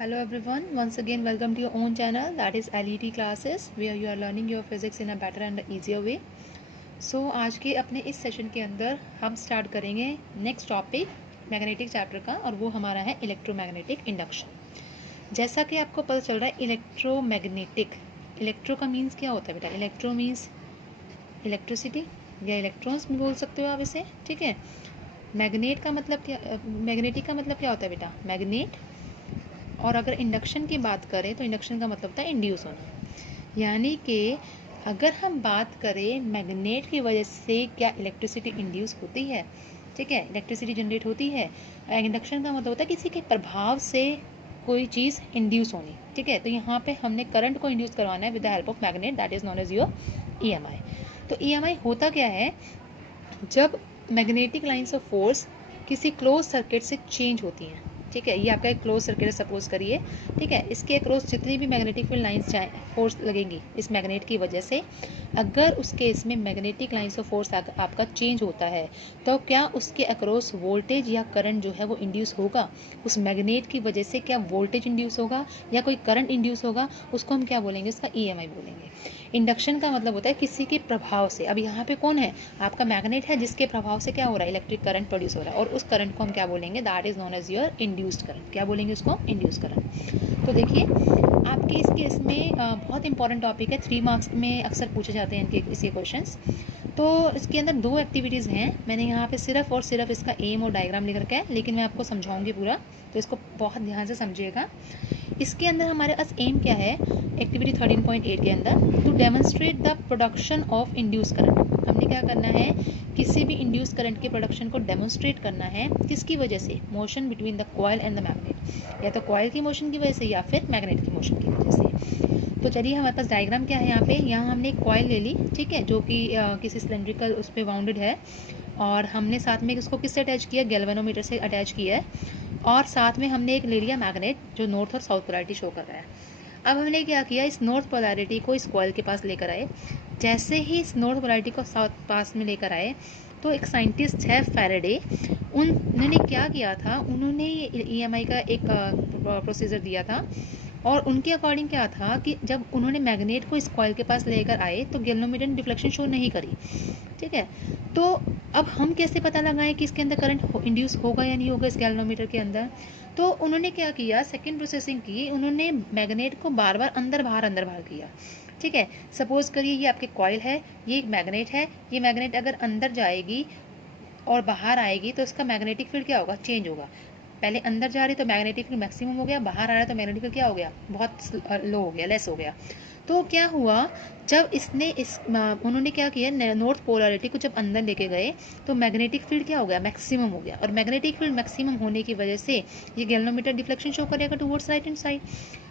Hello everyone, once again welcome to your own channel, that is LET classes where you are learning your physics in a better and easier way. So आज के अपने इस session के अंदर हम start करेंगे next topic magnetic chapter का, और वो हमारा है इलेक्ट्रोमैग्नेटिक इंडक्शन। जैसा कि आपको पता चल रहा है इलेक्ट्रोमैग्नेटिक, इलेक्ट्रो का मीन्स क्या होता है बेटा? इलेक्ट्रो मीन्स इलेक्ट्रिसिटी या इलेक्ट्रॉन्स भी बोल सकते हो आप इसे, ठीक है। मैग्नेट का मतलब क्या, मैग्नेटिक का मतलब क्या होता है बेटा? मैग्नेट। और अगर इंडक्शन की बात करें तो इंडक्शन का मतलब होता है इंड्यूस होना। यानी कि अगर हम बात करें मैग्नेट की वजह से क्या इलेक्ट्रिसिटी इंड्यूस होती है, ठीक है, इलेक्ट्रिसिटी जनरेट होती है। इंडक्शन का मतलब होता है किसी के प्रभाव से कोई चीज़ इंड्यूस होनी, ठीक है। तो यहाँ पे हमने करंट को इंड्यूस करवाना है with the help of magnet, that is known as your EMI। तो EMI होता क्या है? जब मैग्नेटिक लाइंस ऑफ फोर्स किसी क्लोज सर्किट से चेंज होती हैं, ठीक है। ये आपका एक क्लोज सर्किट है सपोज करिए, ठीक है। इसके अक्रॉस जितनी भी मैग्नेटिक फील्ड लाइंस फोर्स लगेंगी इस मैग्नेट की वजह से, अगर उस केस में मैग्नेटिक लाइंस ऑफ फोर्स आपका चेंज होता है तो क्या उसके अक्रॉस वोल्टेज या करंट जो है वो इंड्यूस होगा? उस मैग्नेट की वजह से क्या वोल्टेज इंड्यूस होगा या कोई करंट इंड्यूस होगा? उसको हम क्या बोलेंगे? उसका EMI बोलेंगे। इंडक्शन का मतलब होता है किसी के प्रभाव से। अब यहाँ पे कौन है? आपका मैग्नेट है, जिसके प्रभाव से क्या हो रहा है? इलेक्ट्रिक करंट प्रोड्यूस हो रहा है, और उस करंट को हम क्या बोलेंगे? That is known as your induced current. क्या बोलेंगे उसको? Induce current. तो देखिए आपके इस केस में बहुत इंपॉर्टेंट टॉपिक है, 3 मार्क्स में अक्सर पूछे जाते हैं इनके इसके क्वेश्चंस। तो इसके अंदर 2 एक्टिविटीज़ हैं, मैंने यहाँ पे सिर्फ और सिर्फ इसका एम और डायग्राम लिख रखा है, लेकिन मैं आपको समझाऊंगी पूरा, तो इसको बहुत ध्यान से समझिएगा। इसके अंदर हमारे पास एम क्या है एक्टिविटी 13.8 के अंदर? To demonstrate the production of induce current. हमने क्या करना है? किसी भी इंड्यूस करंट के प्रोडक्शन को डेमोन्स्ट्रेट करना है। किसकी वजह से? Motion between the coil and the magnet, या तो कॉइल की मोशन की वजह से या फिर मैग्नेट की मोशन की वजह से। तो चलिए हमारे पास डायग्राम क्या है यहाँ पे? यहाँ हमने एक कॉइल ले ली, ठीक है, जो कि किसी सिलेंड्रिकल उस पर बाउंडेड है, और हमने साथ में इसको किससे अटैच किया? गैल्वेनोमीटर से अटैच किया है, और साथ में हमने एक ले लिया मैग्नेट जो नॉर्थ और साउथ पोलैरिटी शो कर रहा है। अब हमने क्या किया? इस नॉर्थ पोलैरिटी को इस कॉइल के पास लेकर आए। जैसे ही इस नॉर्थ पोलैरिटी को साउथ पास में लेकर आए तो एक साइंटिस्ट है फैराडे, उन्होंने क्या किया था? उन्होंने EMI का एक प्रोसीजर दिया था, और उनके अकॉर्डिंग क्या था कि जब उन्होंने मैग्नेट को इस कॉइल के पास लेकर आए तो गैल्वेनोमीटर ने डिफ्लेक्शन शो नहीं करी, ठीक है। तो अब हम कैसे पता लगाएं कि इसके अंदर करंट इंड्यूस होगा या नहीं होगा इस गैल्वेनोमीटर के अंदर? तो उन्होंने क्या किया? सेकंड प्रोसेसिंग की, उन्होंने मैग्नेट को बार बार अंदर बाहर किया, ठीक है। सपोज करिए ये आपके कॉइल है, ये एक मैग्नेट है, ये मैग्नेट अगर अंदर जाएगी और बाहर आएगी तो इसका मैग्नेटिक फील्ड क्या होगा? चेंज होगा। पहले अंदर जा रही तो मैग्नेटिक फील्ड मैक्सिमम हो गया, बाहर आ रहा है तो मैग्नेटिक फील्ड क्या हो गया? बहुत लो हो गया, लेस हो गया। तो क्या हुआ? जब इसने उन्होंने क्या किया? नॉर्थ पोलैरिटी को जब अंदर लेके गए तो मैग्नेटिक फील्ड क्या हो गया? मैक्सिमम हो गया, और मैग्नेटिक फील्ड मैक्सिमम होने की वजह से ये गैल्वेनोमीटर डिफ्लेक्शन शो करेगा टुवर्ड्स राइट हैंड साइड।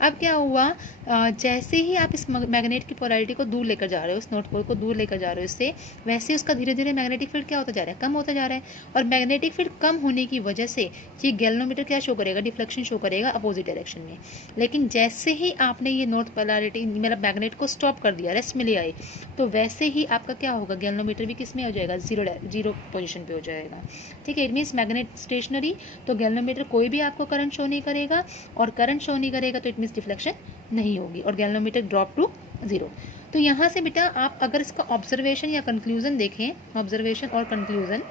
अब क्या हुआ? जैसे ही आप इस मैग्नेट की पोलैरिटी को दूर लेकर जा रहे हो, इस नॉर्थ पोल को दूर लेकर जा रहे हो इससे, वैसे उसका धीरे धीरे मैग्नेटिक फील्ड क्या होता जा रहा है? कम होता जा रहा है, और मैग्नेटिक फील्ड कम होने की वजह से ये गैल्वेनोमीटर क्या शो करेगा? डिफ्लेक्शन शो करेगा अपोजिट डायरेक्शन में। लेकिन जैसे ही आपने ये नॉर्थ पोलैरिटी मतलब मैग्नेट को स्टॉप कर दिया, रेस्ट में ले आए, तो वैसे ही आपका क्या होगा? गैल्वेनोमीटर भी किस में हो जाएगा? जीरो पोजिशन पे हो जाएगा, ठीक है। इट मीन्स मैग्नेट स्टेशनरी, तो गैल्वेनोमीटर कोई भी आपको करंट शो नहीं करेगा, और करंट शो नहीं करेगा तो इट मीन्स डिफ्लेक्शन नहीं होगी, और गैल्वेनोमीटर ड्रॉप टू 0। तो यहाँ से बेटा आप अगर इसका ऑब्जर्वेशन या कंक्लूजन देखें, ऑब्जर्वेशन और कंक्लूजन,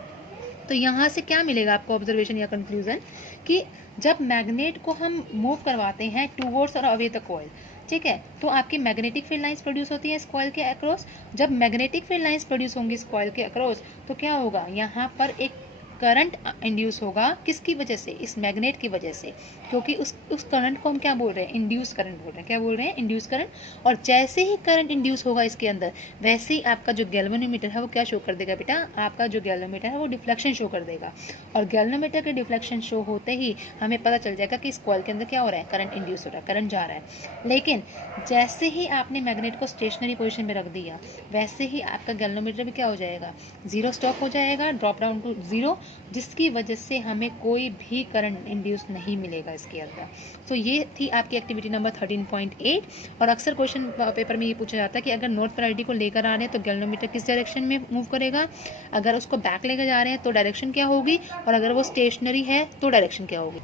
तो यहाँ से क्या मिलेगा आपको? ऑब्जर्वेशन या कंक्लूजन कि जब मैग्नेट को हम मूव करवाते हैं टूवर्ड्स और अवे द कॉइल, ठीक है, तो आपकी मैग्नेटिक फील्ड लाइंस प्रोड्यूस होती हैं इस कॉइल के अक्रॉस। जब मैग्नेटिक फील्ड लाइंस प्रोड्यूस होंगी इस कॉइल के अक्रॉस तो क्या होगा? यहाँ पर एक करंट इंड्यूस होगा। किसकी वजह से? इस मैग्नेट की वजह से, क्योंकि उस करंट को हम क्या बोल रहे हैं? इंड्यूस करंट बोल रहे हैं। क्या बोल रहे हैं? Induce current. और जैसे ही करंट इंड्यूस होगा इसके अंदर, वैसे ही आपका जो गैल्वेनोमीटर है वो क्या शो कर देगा बेटा? आपका जो गैल्वेनोमीटर है वो डिफ्लेक्शन शो कर देगा, और गैल्वेनोमीटर के डिफ्लेक्शन शो होते ही हमें पता चल जाएगा कि इस कॉइल के अंदर क्या हो रहा है? करंट इंड्यूस हो रहा है, करंट जा रहा है। लेकिन जैसे ही आपने मैग्नेट को स्टेशनरी पोजिशन में रख दिया, वैसे ही आपका गैल्वेनोमीटर भी क्या हो जाएगा? 0 स्टॉप हो जाएगा, ड्रॉप डाउन टू 0, जिसकी वजह से हमें कोई भी करंट इंड्यूस नहीं मिलेगा इसके अंदर। तो ये थी आपकी एक्टिविटी नंबर 13.8। और अक्सर क्वेश्चन पेपर में ये पूछा जाता है कि अगर नॉर्थ पोलैरिटी को लेकर आ रहे हैं तो गैल्वेनोमीटर किस डायरेक्शन में मूव करेगा, अगर उसको बैक लेकर जा रहे हैं तो डायरेक्शन क्या होगी, और अगर वो स्टेशनरी है तो डायरेक्शन क्या होगी।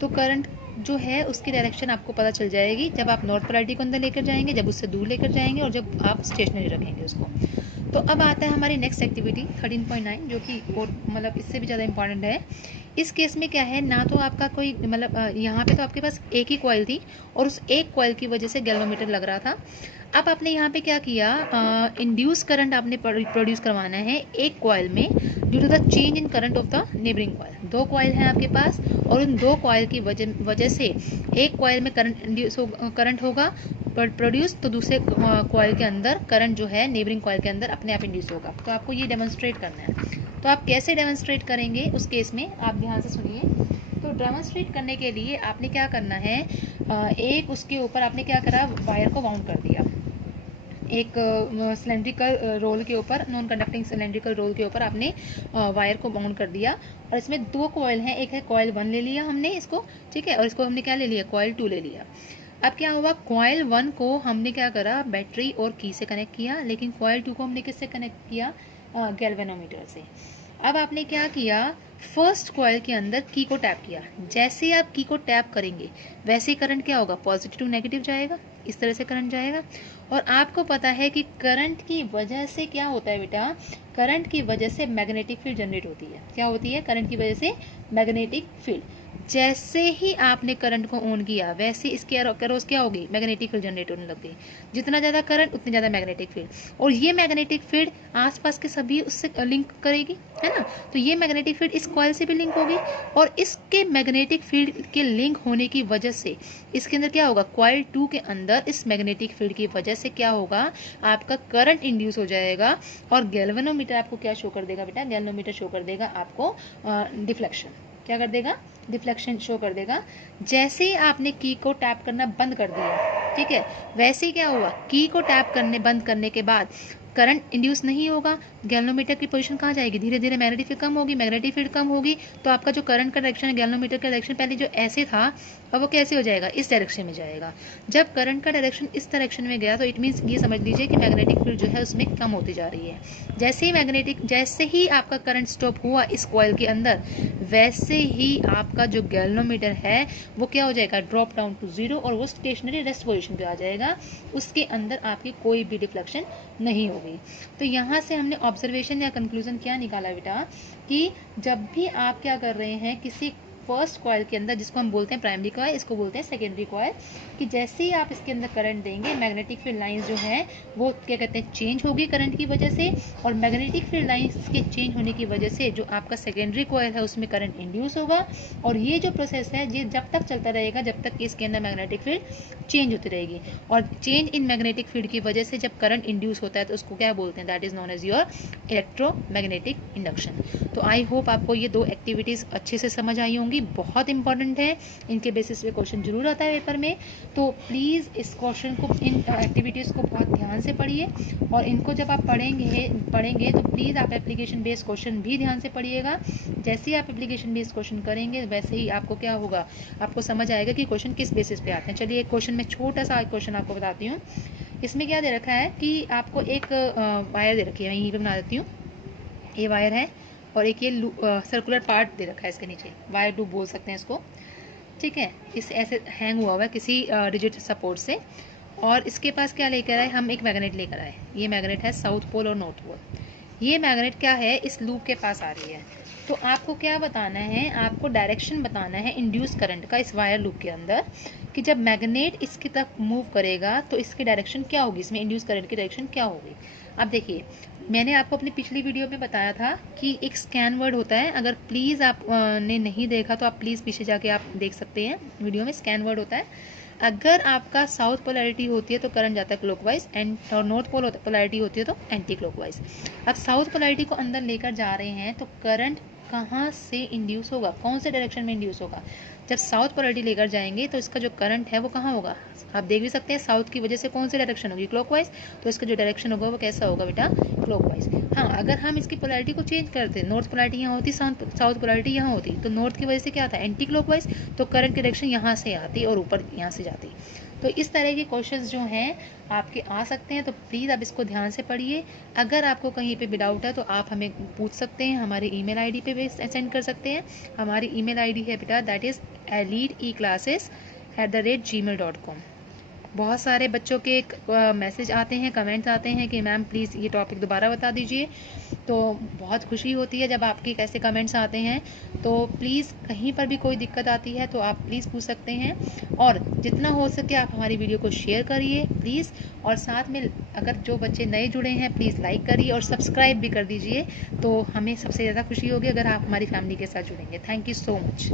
तो करंट जो है उसकी डायरेक्शन आपको पता चल जाएगी जब आप नॉर्थ पोलैरिटी को अंदर लेकर जाएंगे, जब उससे दूर लेकर जाएंगे और जब आप स्टेशनरी रखेंगे उसको। तो अब आता है हमारी नेक्स्ट एक्टिविटी 13.9 जो कि और मतलब इससे भी ज़्यादा इंपॉर्टेंट है। इस केस में क्या है, ना तो आपका कोई मतलब यहाँ पे तो आपके पास एक ही कॉइल थी और उस एक कॉइल की वजह से गैल्वेनोमीटर लग रहा था। अब आपने यहाँ पे क्या किया, इंड्यूस करंट आपने प्रोड्यूस करवाना है एक कॉइल में due to the change in current of the neighbouring coil. दो कॉइल हैं आपके पास और उन दो कॉइल की वजह से एक कॉइल में करंट होगा प्रोड्यूस, तो दूसरे कॉइल के अंदर करंट जो है नेबरिंग कॉइल के अंदर अपने आप इंड्यूस होगा। तो आपको ये डेमोन्स्ट्रेट करना है। तो आप कैसे डेमोन्स्ट्रेट करेंगे उस केस में, आप ध्यान से सुनिए। तो डेमोन्स्ट्रेट करने के लिए आपने क्या करना है, एक उसके ऊपर आपने क्या करा, वायर को वाउंड कर दिया एक सिलेंड्रिकल रोल के ऊपर, नॉन कंडक्टिंग सिलेंड्रिकल रोल के ऊपर आपने वायर को बाउंड कर दिया। और इसमें दो कॉइल हैं, एक है कॉइल 1 ले लिया हमने इसको, ठीक है, और इसको हमने क्या ले लिया, कॉइल 2 ले लिया। अब क्या हुआ, कॉइल 1 को हमने क्या करा, बैटरी और की से कनेक्ट किया, लेकिन कॉइल 2 को हमने किससे कनेक्ट किया, गैल्वेनोमीटर से। अब आपने क्या किया, फर्स्ट कॉइल के अंदर की को टैप किया। जैसे ही आप की को टैप करेंगे वैसे ही करंट क्या होगा, पॉजिटिव टू नेगेटिव जाएगा, इस तरह से करंट जाएगा। और आपको पता है कि करंट की वजह से क्या होता है बेटा, करंट की वजह से मैग्नेटिक फील्ड जनरेट होती है। क्या होती है, करंट की वजह से मैग्नेटिक फील्ड। जैसे ही आपने करंट को ऑन किया वैसे इसके अक्रॉस क्या होगी, मैग्नेटिक फील्ड जनरेट होने लग गई। जितना ज़्यादा करंट उतनी ज़्यादा मैग्नेटिक फील्ड, और ये मैग्नेटिक फील्ड आसपास के सभी उससे लिंक करेगी, है ना। तो ये मैग्नेटिक फील्ड इस कॉइल से भी लिंक होगी और इसके मैग्नेटिक फील्ड के लिंक होने की वजह से इसके अंदर क्या होगा, कॉइल 2 के अंदर इस मैग्नेटिक फील्ड की वजह से क्या होगा, आपका करंट इंड्यूस हो जाएगा। और गैल्वेनोमीटर आपको क्या शो कर देगा बेटा, गैल्वेनोमीटर शो कर देगा आपको डिफ्लेक्शन। क्या कर देगा, डिफ्लेक्शन शो कर देगा। जैसे ही आपने की को टैप करना बंद कर दिया, ठीक है, वैसे ही क्या हुआ, की को टैप करने बंद करने के बाद करंट इंड्यूस नहीं होगा, गैल्वेनोमीटर की पोजीशन कहाँ जाएगी, धीरे धीरे मैग्नेटिक फील्ड कम होगी, मैग्नेटिक फील्ड कम होगी तो आपका जो करंट का डायरेक्शन है, गैल्वेनोमीटर का डायरेक्शन पहले जो ऐसे था अब वो कैसे हो जाएगा, इस डायरेक्शन में जाएगा। जब करंट का डायरेक्शन इस डायरेक्शन में गया तो इट मीन्स ये समझ लीजिए कि मैग्नेटिक फील्ड जो है उसमें कम होती जा रही है। जैसे ही आपका करंट स्टॉप हुआ इस कॉइल के अंदर, वैसे ही आपका जो गैल्वेनोमीटर है वो क्या हो जाएगा, ड्रॉप डाउन टू 0 और वो स्टेशनरी रेस्ट पोजीशन पे आ जाएगा। उसके अंदर आपकी कोई भी डिफ्लेक्शन नहीं होगी। तो यहाँ से हमने ऑब्जर्वेशन या कंक्लूजन क्या निकाला बेटा, कि जब भी आप क्या कर रहे हैं किसी फर्स्ट कॉइल के अंदर, जिसको हम बोलते हैं प्राइमरी कॉइल, इसको बोलते हैं सेकेंडरी कॉइल, कि जैसे ही आप इसके अंदर करंट देंगे मैग्नेटिक फील्ड लाइंस जो है वो क्या कहते हैं, चेंज होगी करंट की वजह से। और मैग्नेटिक फील्ड लाइंस के चेंज होने की वजह से जो आपका सेकेंडरी कॉइल है उसमें करंट इंड्यूस होगा। और ये जो प्रोसेस है ये जब तक चलता रहेगा जब तक कि इसके अंदर मैग्नेटिक फील्ड चेंज होती रहेगी। और चेंज इन मैग्नेटिक फील्ड की वजह से जब करंट इंड्यूस होता है तो उसको क्या बोलते हैं, that is known as your electromagnetic induction. तो आई होप आपको ये दो एक्टिविटीज़ अच्छे से समझ आई होंगी, बहुत इंपॉर्टेंट है, इनके बेसिस पे क्वेश्चन जरूर आता है पेपर में। तो प्लीज़ इस क्वेश्चन को, इन एक्टिविटीज़ को बहुत ध्यान से पढ़िए और इनको जब आप पढ़ेंगे तो प्लीज़ आप एप्लीकेशन बेस्ड क्वेश्चन भी ध्यान से पढ़िएगा। जैसे ही आप एप्लीकेशन बेस्ड क्वेश्चन करेंगे वैसे ही आपको क्या होगा, आपको समझ आएगा कि क्वेश्चन किस बेसिस पे आते हैं। चलिए एक क्वेश्चन में छोटा सा क्वेश्चन आपको बताती हूँ। इसमें क्या दे रखा है कि आपको एक वायर दे रखी है, मैं यहीं पे बना देती हूँ। ये वायर है और एक ये सर्कुलर पार्ट दे रखा है इसके नीचे, वायर लूप बोल सकते हैं इसको, ठीक है। इस ऐसे हैंग हुआ हुआ है किसी रिजिड सपोर्ट से, और इसके पास क्या लेकर आए हम, एक मैग्नेट लेकर आए। ये मैग्नेट है साउथ पोल और नॉर्थ पोल। ये मैग्नेट क्या है, इस लूप के पास आ रही है। तो आपको क्या बताना है, आपको डायरेक्शन बताना है इंड्यूस करंट का इस वायर लूप के अंदर, कि जब मैग्नेट इसकी तरफ मूव करेगा तो इसकी डायरेक्शन क्या होगी, इसमें इंड्यूस करंट की डायरेक्शन क्या होगी। अब देखिए, मैंने आपको अपनी पिछली वीडियो में बताया था कि एक स्कैन वर्ड होता है, अगर प्लीज़ आप ने नहीं देखा तो आप प्लीज़ पीछे जाके आप देख सकते हैं वीडियो में। स्कैन वर्ड होता है, अगर आपका साउथ पोलैरिटी होती है तो करंट जाता है क्लॉकवाइज, एंड और नॉर्थ पोलैरिटी होती है तो एंटी क्लॉकवाइज। अब साउथ पोलैरिटी को अंदर लेकर जा रहे हैं तो करंट कहाँ से इंड्यूस होगा, कौन से डायरेक्शन में इंड्यूस होगा। जब साउथ पोलैरिटी लेकर जाएंगे तो इसका जो करंट है वो कहाँ होगा, आप देख भी सकते हैं, साउथ की वजह से कौन सी डायरेक्शन होगी, क्लॉकवाइज। तो इसका जो डायरेक्शन होगा वो कैसा होगा बेटा, क्लॉकवाइज। हाँ, अगर हम इसकी पोलैरिटी को चेंज करते, नॉर्थ पोलैरिटी यहाँ होती, साउथ पोलैरिटी यहाँ होती, तो नॉर्थ की वजह से क्या आता है, एंटी क्लॉकवाइज, तो करंट की डायरेक्शन यहाँ से आती और ऊपर यहाँ से जाती। तो इस तरह के क्वेश्चंस जो हैं आपके आ सकते हैं, तो प्लीज़ आप इसको ध्यान से पढ़िए। अगर आपको कहीं पे भी डाउट है तो आप हमें पूछ सकते हैं, हमारी ईमेल आईडी पे भी सेंड कर सकते हैं। हमारी ईमेल आईडी है बेटा, दैट इज़ eliteclasses@gmail.com। बहुत सारे बच्चों के मैसेज आते हैं, कमेंट्स आते हैं कि मैम प्लीज़ ये टॉपिक दोबारा बता दीजिए। तो बहुत खुशी होती है जब आपके कैसे कमेंट्स आते हैं। तो प्लीज़ कहीं पर भी कोई दिक्कत आती है तो आप प्लीज़ पूछ सकते हैं, और जितना हो सके आप हमारी वीडियो को शेयर करिए प्लीज़। और साथ में अगर जो बच्चे नए जुड़े हैं प्लीज़ लाइक करिए और सब्सक्राइब भी कर दीजिए, तो हमें सबसे ज़्यादा खुशी होगी अगर आप हमारी फैमिली के साथ जुड़ेंगे। Thank you so much.